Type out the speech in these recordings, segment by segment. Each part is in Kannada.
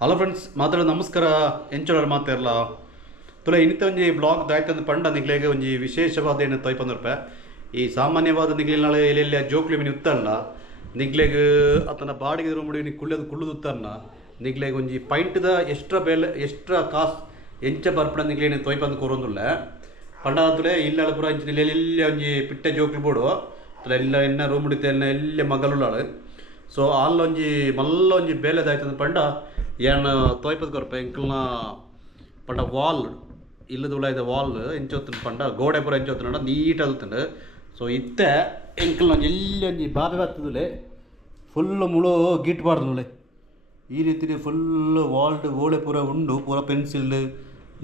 ಹಲೋ ಫ್ರೆಂಡ್ಸ್, ನಮಸ್ಕಾರ. ಎಂಚೋಳರು ಮಾತಾಡಲ್ಲ ತುಲೆ ಇನ್ನಿತ ಒಂಜಿ ಬ್ಲಾಗ್ ದಾಯ್ತಂದು ಪಂಡ ನಿಗ್ಲೆಗೆ ಒಂಜಿ ವಿಶೇಷವಾದ ಏನು ತೊಯ್ಪಂದು ಈ ಸಾಮಾನ್ಯವಾದ ನಿಗ್ಲಿನಾಳೆ ಎಲ್ಲೆಲ್ಲಿ ಜೋಕ್ಲಿ ಮಿನಿ ಉತ್ತಲ್ಲ ನಿಗ್ಲೆಗೆ ಆತನ ಬಾಡಿಗೆ ರೂಮಡಿ ನೀ ಕುಳ್ಳುದು ಉತ್ತನ್ನ ನಿಗ್ಲೆಗೆ ಒಂಜಿ ಪೈಂಟ್ದ ಎಕ್ಸ್ಟ್ರಾ ಬೆಲೆ ಎಕ್ಸ್ಟ್ರಾ ಕಾಸು ಎಂಚ ಬರ್ಪಡ ನಿಗ್ಲೇನು ತೊಯ್ಪಂದು ಕೊರೊಂದುಲ್ಲ ಪಂಡ ತುಲೆ ಇಲ್ಲ ಪೂರ ಇಂಚಿನ ಎಲ್ಲ ಒಂಜಿ ಪಿಟ್ಟೆ ಜೋಕ್ಲಿ ಬೋಡು ತುಲೆ ಎಲ್ಲ ಎನ್ನ ರೂಮ್ ಹಿಡಿತ ಎಲ್ಲ ಮಗಲುಳ್ಳಾಳು. ಸೊ ಅಲ್ಲಿ ಒಂಜಿ ಮಲ್ಲ ಒಂಜಿ ಬೇಲೆದಾಯ್ತಂದು ಪಂಡ ಏನು ತೋಯ್ಪದ ಕೊರಪ ಎಂಕಲ್ನ ಪಂಡ ವಾಲ್ ಇಲ್ಲದ ಉಳ್ಳಾಯ್ದ ವಾಲ್ ಎಂಚೊತ್ತುಂಡು ಪಂಡ ಗೋಡೆ ಪೂರ ಎಂಚೊತ್ತುಂಡ ನೀಟ್ ಆದುತ್ತುಂಡು. ಸೊ ಇತ್ತೆ ಎಂಕಲ್ನ ಎಲ್ಲಿ ಒಂಜಿ ಬಾಬೆ ಬರ್ತದಲೆ ಫುಲ್ಲು ಮುಳು ಗೀಟ್ಬಾರ್ದು ಈ ರೀತಿ ಫುಲ್ಲು ವಾಲ್ಡ್ ಗೋಡೆ ಪೂರ ಉಂಡು ಪೂರ ಪೆನ್ಸಿಲ್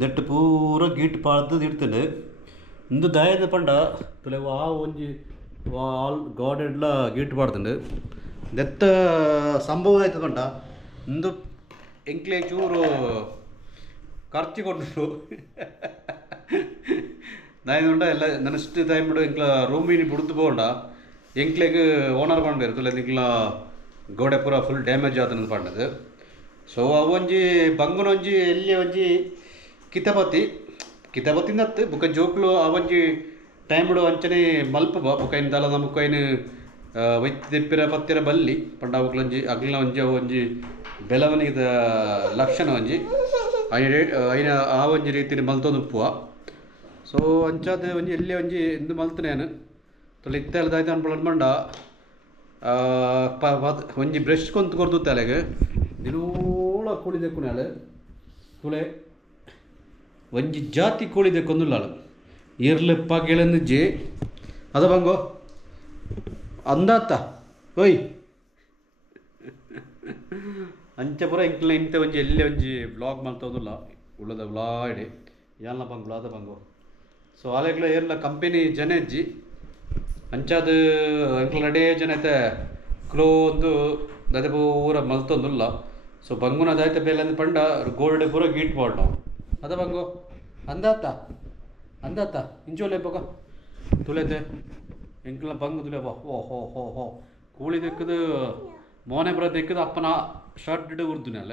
ನೆಟ್ಟು ಪೂರ ಗೀಟ್ ಪಾಡ್ದು ಇಡ್ತೇನೆ ಇಂದು ದಾಯದ ಪಂಡ ತುಲೆ ಆ ಒಂಜಿ ವಾಲ್ ಗೋಡೆಡ್ಲ ಗೀಟ್ ಪಾಡ್ದುಂಡು ದೆತ್ತ ಸಂಭವ ಆಯ್ತು ಕಂಡ ಇಂದು ಎಂಕ್ಲೆ ಚೂರು ಖರ್ಚು ಕೊಟ್ಟು ದಾಯದುಂಡ ಎಲ್ಲ ನನ್ನಷ್ಟು ಟೈಮ್ ಬಿಡು ಎಂಕ್ಲ ರೂಮಿನಿ ಬಿಡ್ದು போகണ്ട ಎಂಕ್ಲೆಗೆ ಓನರ್ பண்ண ಇರ್ತಲ್ಲ ಎಂಕ್ಲ ಗೋಡೆ ಪೂರ ಫುಲ್ ಡ್ಯಾಮೇಜ್ ಆತನದು ಪಂಡದು. ಸೊ ಅವೊಂಜಿ ಬಂಗನೊಂಜಿ ಎಲ್ಲಿ ಒಂಜಿ ಕಿತಾಪತಿಂದತ್ತು ಬುಕ್ಕ ಜೋಕ್ಲು ಅವೊಂಜಿ ಟೈಮ್ ಬಿಡು ಅಂಚನೆ ಮಲ್ಪ ಬುಕ್ಕ ಇಂದಲ್ಲ ನಮಕ್ ಏನು ವೈದ್ಯಪಿರ ಪತ್ತಿರ ಬಲ್ಲಿ ಪಂಡ ಅವಕ್ಲೊಂಜಿ ಅಗ್ಲ ಒಂಜಿ ಬೆಳವಣಿಗೆದ ಲಕ್ಷಣ ಒಂಜಿ ಐನ ಆ ಒಂಜಿ ರೀತಿಯಲ್ಲಿ ಮಲ್ತೊಂದು ಉಪ್ಪುವ. ಸೊ ಅಂಚಾದ ಒಂಜಿ ಎಲ್ಲೇ ಒಂಜಿ ಎಂದು ಮಲ್ತನೇನು ತೊಲೆ ಇತ್ತೆಲ್ದಾಯ್ತು ಅನ್ಪೊಳ್ಳು ಪಂಡ ಒಂಜಿ ಬ್ರಷ್ ಕೊಂತು ಕೊರ್ದು ತಲೆಗೆ ದಿನೋಳ ಕೋಳಿ ದೆಕ್ಕುನಾಳು ತುಳೆ ಒಂಜಿ ಜಾತಿ ಕೋಳಿ ದೆಕ್ಕೊಂದುಲ್ಲಾಳು ಇರ್ಲು ಪಗೆಳಂದು ಅದ ಬಂಗೋ ಅಂದಾತ ಓಯ್ ಅಂಚ ಪೂರ ಇಂಕ್ಲ ಇಂತ ಒಂಜಿ ಎಲ್ಲೇ ಒಂಜಿ ವ್ಲಾಗ್ ಮಲ್ತೋದಿಲ್ಲ ಉಳ್ಳದ ವ್ಲಾಡೆ ಯಾಲ್ನ ಬಂಗ್ಲು ಅದ ಬಂಗು. ಸೊ ಆಲೆಗ್ಲ ಏರ್ಲ ಕಂಪೆನಿ ಜನ ಇಜ್ಜಿ ಅಂಚಾದ ಎಂಕ್ಲ ರೆಡೇ ಜನ ಐತೆ ಕ್ಲೋ ಒಂದು ಅದೇ ಪೂರ ಮಲ್ತೊಂದುಲ್ಲ. ಸೊ ಬಂಗುನ ಅದಾಯ್ತ ಬೇಲೆ ಅಂದ್ ಪಂಡ ಗೋಲ್ಡ್ ಪೂರ ಗೀಟ್ ಬಾಡ್ ನಾವು ಅದ ಬಂಗು ಅಂದಾತ ಇಂಚೋಲೆ ಪೋಗ ತುಳೆತೆ ಎಂಕ್ಲ ಬಂಗು ತುಲೆ ಬಾ ಓ ಕೂಳಿ ದೆಕ್ಕದು ಮೋನೆ ಬರ ದೆಕ್ಕದು ಅಪ್ಪನ ಶರ್ಟ್ ಇಡು ಉರ್ದುನಲ್ಲ.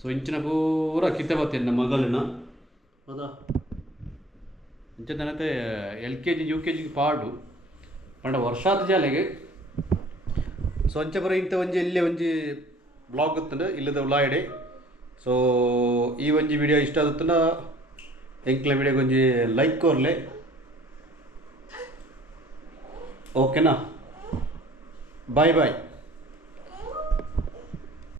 ಸೊ ಇಂಚಿನ ಪೂರ ಕಿತ್ತೆ ಬತ್ತೇನೆ ನಮ್ಮ ಮಗಳಿನ ಹೌದಾ ಇಂಚನತೆ LKG UKG ಪಾಡು ಪಂಡ ವರ್ಷಾದ ಜಾಲೆಗೆ. ಸೊ ಅಂಚ ಬರ ಇಂಥ ಒಂಜಿ ಎಲ್ಲೇ ಒಂಜಿ ಬ್ಲಾಗ್ ಗೊತ್ತಂಡು ಇಲ್ಲದ ಉಳ್ಳಾಯಡೆ. ಸೊ ಈ ಒಂಜಿ ವಿಡಿಯೋ ಇಷ್ಟ ಆಗುತ್ತಂಡ ಎಂಕ್ಲ ವಿಡಿಯೋಗೆ ಒಂಜಿ ಲೈಕ್ ಕೊರ್ಲೆ ಓಕೆನಾ. ಬಾಯ್